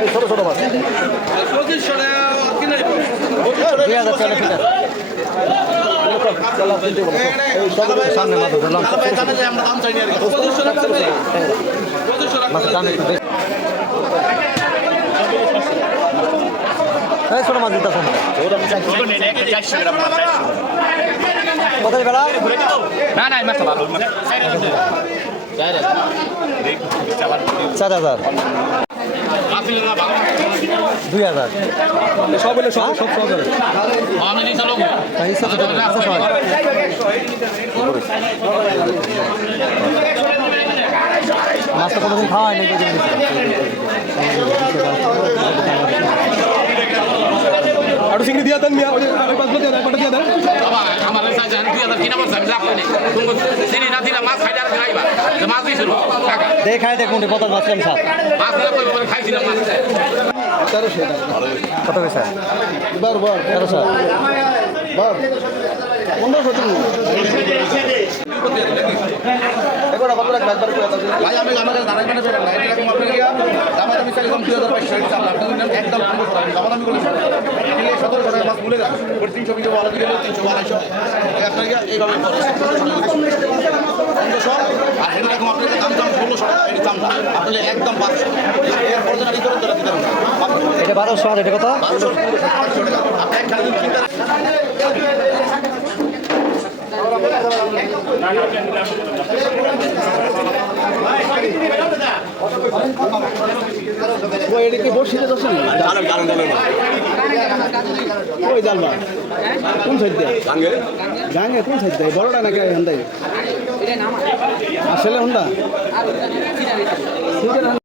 এই ছোট ছোট মাছ 2000 টাকা ঠিক আছে। সামনে মাথা ধরলাম মাথা দাম একটু বেশি। ছোট মাছ দিতে কোথায় বেলা না না মাছ ভালো 4000 2000 সব হলে সব সব সব মাছটা কোনোদিন খাওয়া হয়নি আরো চিংড়ি দিয়া দেন মিয়া ওই পাঁচটা দিয়া দেন দিয়া দেন আমার জান 2000 কিনা বলছ আমি আপনি তুমি চিনি না দিলা মাছ খাইতে আর খাইবা মাছ দিছিল টাকা দেখাই দেখুন কত মাছ কেন স্যার মাছ দিলা কই বলে খাইছিলাম মাছ 1300 কত কইছে বার বার 1300 বার 1500 তুমি এবার কত রাখ একবার করে দাও ভাই আমি আমার কাছে দাঁড়াই মানে পেলাম না এরকম আপনি গিয়া দামা দামি চাই কম 2500 টাকা আপনি নিন একদম 1500 টাকা দামা দামি বলেছেন কিলে 17 টাকা মাছ ভুলে গেল ওর 300 বিঘা ওয়ালা দিলে 300 250 আপনার গিয়া এইভাবে করে 1500 আর এরকম আপনি দাম দাম 1600 টাকা এই দাম আপনি একদম 500 এর পর জানি করে দিতে পারবেন এটা 1200 আর এটা কত 1200 টাকা আপনি এক খালি চিন্তা ওই এদিকে বসিতে যাচ্ছে না ওই জালবা কোন সাইড দিয়ে গাঙ্গে কোন সাইড দিয়ে বড়টা নাকি হন্দাই আসলে হন্ডা